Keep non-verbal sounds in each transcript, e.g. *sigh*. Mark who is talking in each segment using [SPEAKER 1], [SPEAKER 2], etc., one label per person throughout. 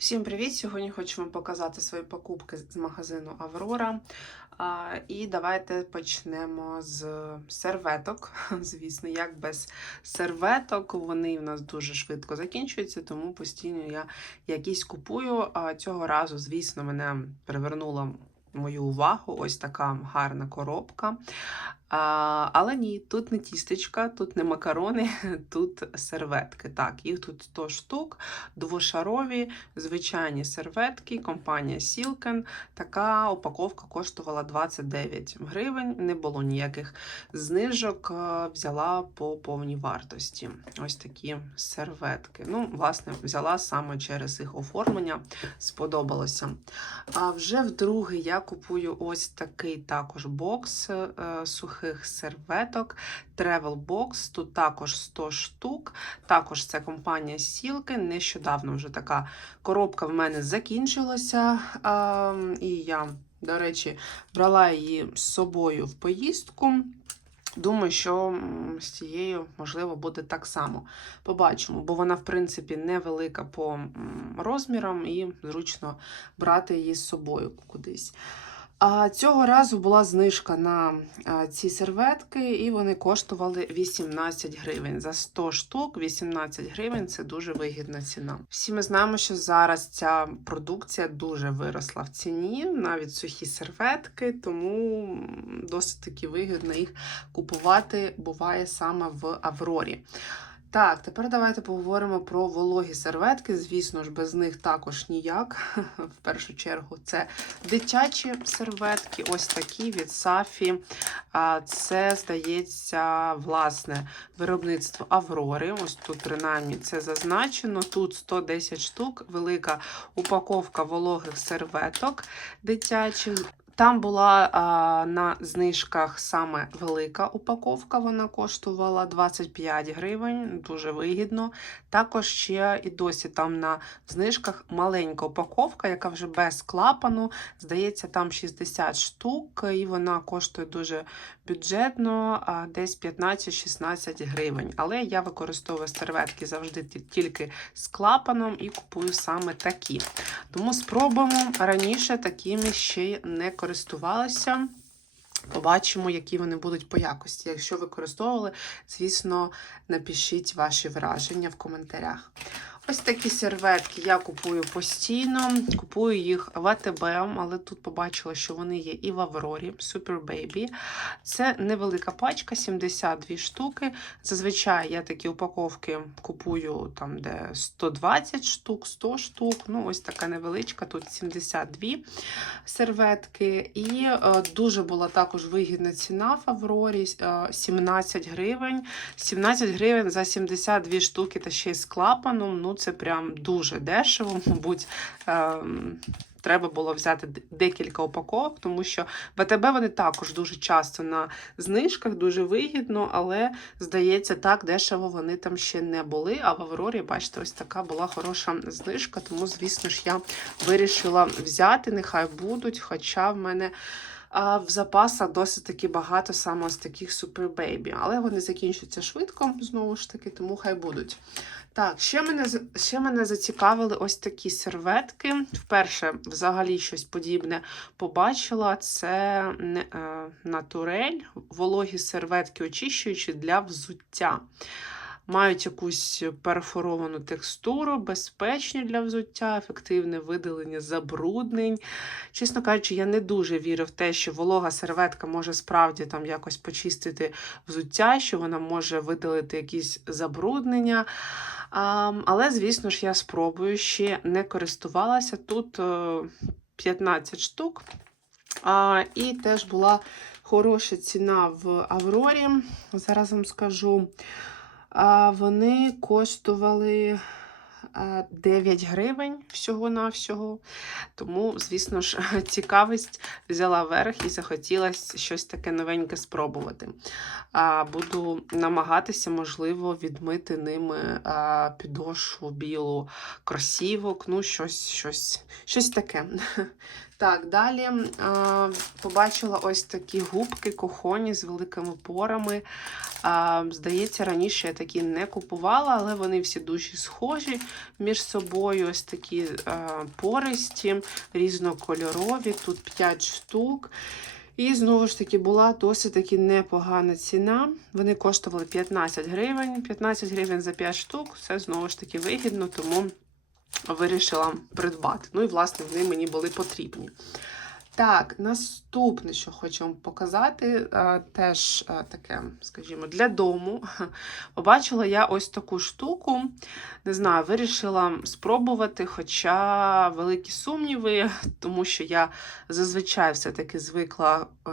[SPEAKER 1] Всім привіт! Сьогодні хочу вам показати свої покупки з магазину Аврора. І давайте почнемо з серветок. *laughs* Звісно, як без серветок, вони в нас дуже швидко закінчуються, тому постійно я якісь купую. Цього разу, звісно, мене привернула мою увагу ось така гарна коробка. А, але ні, тут не тістечка, тут не макарони, *laughs* тут серветки. Так, їх тут 100 штук, двошарові, звичайні серветки, компанія Silken. Така упаковка коштувала 29 гривень, не було ніяких знижок, взяла по повній вартості. Ось такі серветки. Ну, власне, взяла саме через їх оформлення, сподобалося. А вже вдруге я купую ось такий також бокс е, сухих серветок. Travel Box. Тут також 100 штук. Також це компанія Silken. Нещодавно вже така коробка в мене закінчилася. А, і я, до речі, брала її з собою в поїздку. Думаю, що з цією, можливо, буде так само. Побачимо, бо вона, в принципі, невелика по розмірам і зручно брати її з собою кудись. Цього разу була знижка на ці серветки, і вони коштували 18 гривень. За 100 штук 18 гривень це дуже вигідна ціна. Всі ми знаємо, що зараз ця продукція дуже виросла в ціні, навіть сухі серветки, тому досить таки вигідно їх купувати буває саме в Аврорі. Так, тепер давайте поговоримо про вологі серветки. Звісно ж, без них також ніяк. *laughs* В першу чергу, це дитячі серветки, ось такі від Сафі. Це, здається, власне виробництво Аврори. Ось тут, принаймні, це зазначено. Тут 110 штук, велика упаковка вологих серветок дитячих. Там була а, на знижках саме велика упаковка, вона коштувала 25 гривень, дуже вигідно. Також ще і досі там на знижках маленька упаковка, яка вже без клапану. Здається, там 60 штук, і вона коштує дуже бюджетно, а, десь 15-16 гривень. Але я використовую серветки завжди тільки з клапаном і купую саме такі. Тому спробуємо раніше такими ще не користувалася. Побачимо, які вони будуть по якості. Якщо використовували, звісно, напишіть ваші враження в коментарях. Ось такі серветки я купую постійно. Купую їх в АТБ, але тут побачила, що вони є і в Аврорі. Super Baby. Це невелика пачка, 72 штуки. Зазвичай я такі упаковки купую там, де 120 штук, 100 штук. Ну, ось така невеличка, тут 72 серветки. І е, дуже була також вигідна ціна в Аврорі е, 17 гривень. 17 гривень за 72 штуки та ще й з клапаном. Ну, це прям дуже дешево, *laughs* мабуть. Ем, Треба було взяти декілька упаковок, тому що в АТБ вони також дуже часто на знижках, дуже вигідно, але здається, так дешево вони там ще не були. А в Аврорі, бачите, ось така була хороша знижка. Тому, звісно ж, я вирішила взяти, нехай будуть. Хоча в мене в запасах досить таки багато саме з таких Baby. Але вони закінчуються швидко, знову ж таки, тому хай будуть. Так, ще мене, ще мене зацікавили ось такі серветки. Вперше взагалі щось подібне побачила. Це не- е, натурель, вологі серветки очищуючі для взуття. Мають якусь перфоровану текстуру, безпечні для взуття, ефективне видалення забруднень. Чесно кажучи, я не дуже вірю в те, що волога серветка може справді там якось почистити взуття, що вона може видалити якісь забруднення. А, але, звісно ж, я спробую ще не користувалася. Тут е, 15 штук. А, і теж була хороша ціна в Аврорі. Зараз вам скажу. Вони коштували 9 гривень всього-навсього. Тому, звісно ж, *laughs* цікавість взяла верх і захотілося щось таке новеньке спробувати. Буду намагатися, можливо, відмити ними підошву білу кросівок, ну, щось, щось, щось таке. *laughs* Так, далі а, побачила ось такі губки кохоні з великими порами. А, Здається, раніше я такі не купувала, але вони всі дуже схожі між собою. Ось такі а, пористі, різнокольорові. Тут 5 штук. І знову ж таки була досить таки непогана ціна. Вони коштували 15 гривень. 15 гривень за 5 штук. Це знову ж таки вигідно, тому вирішила придбати. Ну і, власне, вони мені були потрібні. Так, наступне, що хочу вам показати, е, теж е, таке, скажімо, для дому. *laughs* Побачила я ось таку штуку. Не знаю, вирішила спробувати, хоча великі сумніви, *laughs* тому що я зазвичай все-таки звикла е,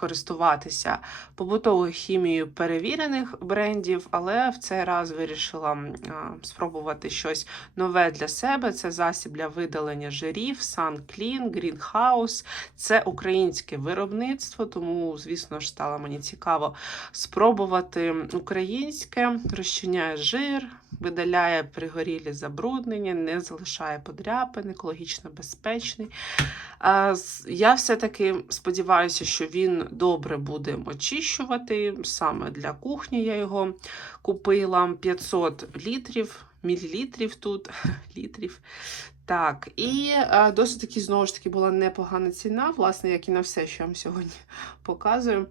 [SPEAKER 1] користуватися побутовою хімією перевірених брендів, але в цей раз вирішила е, спробувати щось нове для себе. Це засіб для видалення жирів, SunClean, Greenhouse. Це українське виробництво, тому, звісно ж, стало мені цікаво спробувати українське, розчиняє жир, видаляє пригорілі забруднення, не залишає подряпин, екологічно безпечний. Я все-таки сподіваюся, що він добре буде очищувати. Саме для кухні я його купила 500 літрів, мілілітрів тут, *laughs* літрів. Так, і е, досить таки, знову ж таки, була непогана ціна, власне, як і на все, що я вам сьогодні *laughs* показую.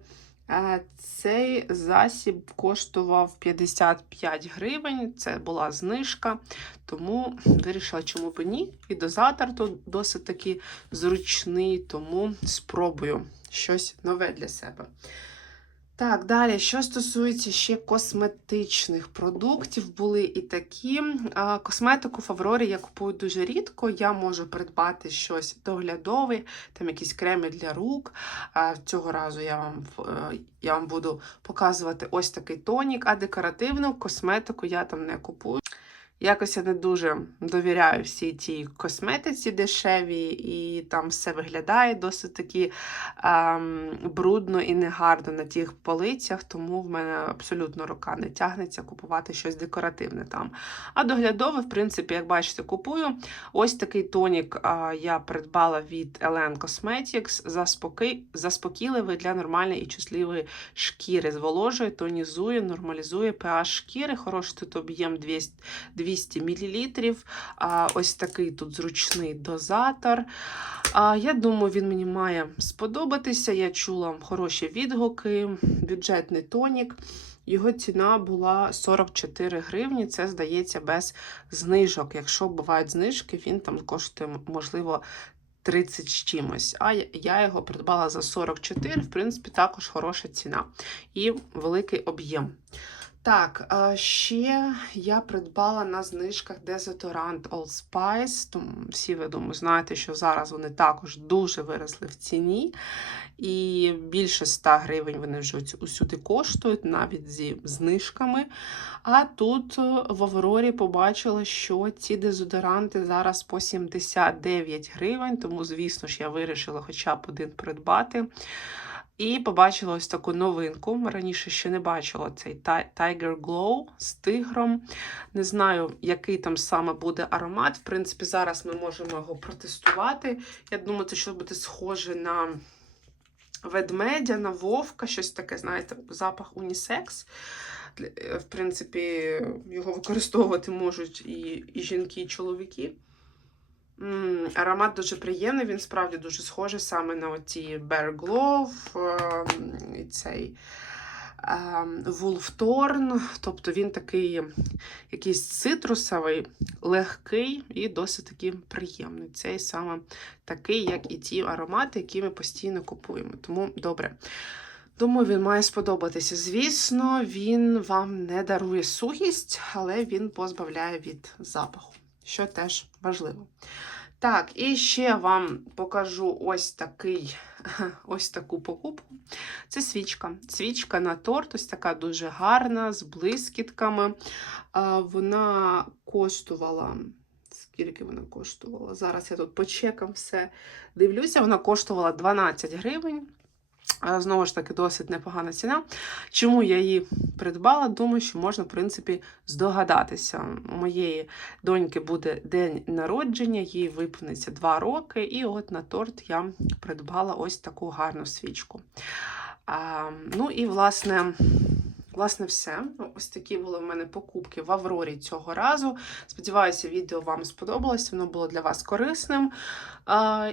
[SPEAKER 1] Е, Цей засіб коштував 55 гривень, це була знижка, тому вирішила, чому б ні. І дозатор тут досить таки зручний, тому спробую щось нове для себе. Так, далі, що стосується ще косметичних продуктів, були і такі. Косметику в Аврорі я купую дуже рідко. Я можу придбати щось доглядове, там якісь креми для рук. Цього разу я вам, е, я вам буду показувати ось такий тонік, а декоративну косметику я там не купую. Якось я не дуже довіряю всій тій косметиці дешевій, і там все виглядає досить таки ем, брудно і негарно на тих полицях, тому в мене абсолютно рука не тягнеться купувати щось декоративне там. А доглядове, в принципі, як бачите, купую. Ось такий тонік а, я придбала від Elen Cosmetics. Заспоки... Заспокійливий для нормальної і чутливої шкіри. Зволожує, тонізує, нормалізує pH шкіри. Хороший тут об'єм 200 200 мл. Ось такий тут зручний дозатор. Я думаю, він мені має сподобатися. Я чула хороші відгуки, бюджетний тонік. Його ціна була 44 гривні. Це здається без знижок. Якщо бувають знижки, він там коштує, можливо, 30 з чимось. А я його придбала за 44, в принципі, також хороша ціна і великий об'єм. Так, ще я придбала на знижках дезодорант Old Spice. Тому всі ви думаю, знаєте, що зараз вони також дуже виросли в ціні. І більше 100 гривень вони вже усюди коштують, навіть зі знижками. А тут е, в Аврорі побачила, що ці дезодоранти зараз по 79 гривень, тому, звісно ж, я вирішила хоча б один придбати. І побачила ось таку новинку. Раніше ще не бачила цей Tiger Glow з тигром. Не знаю, який там саме буде аромат. В принципі, зараз ми можемо його протестувати. Я думаю, це що буде схоже на ведмедя, на вовка, щось таке, знаєте, запах унісекс. Е, В принципі, його використовувати можуть і, і жінки, і чоловіки. Аромат дуже приємний, він справді дуже схожий саме на оті Bear Glove, ем, цей ем, Wolf Thorn. Тобто він такий якийсь цитрусовий, легкий і досить таки приємний. Цей саме такий, як і ті аромати, які ми постійно купуємо. Тому добре. Думаю, він має сподобатися. Звісно, він вам не дарує сухість, але він позбавляє від запаху, що теж важливо. Так, і ще вам покажу ось такий, *laughs* ось таку покупку. Це свічка. Свічка на торт, ось така дуже гарна, з блискітками. Вона коштувала. Скільки вона коштувала? Зараз я тут по чекам все дивлюся. Вона коштувала 12 гривень. Знову ж таки, досить непогана ціна. Чому я її придбала? Думаю, що можна, в принципі, здогадатися. У моєї доньки буде день народження, їй виповниться 2 роки, і от на торт я придбала ось таку гарну свічку. А, ну і, власне, Власне, все. Ну, Ось такі були в мене покупки в Аврорі цього разу. Сподіваюся, відео вам сподобалось, воно було для вас корисним.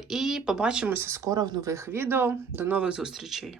[SPEAKER 1] І побачимося скоро в нових відео. До нових зустрічей!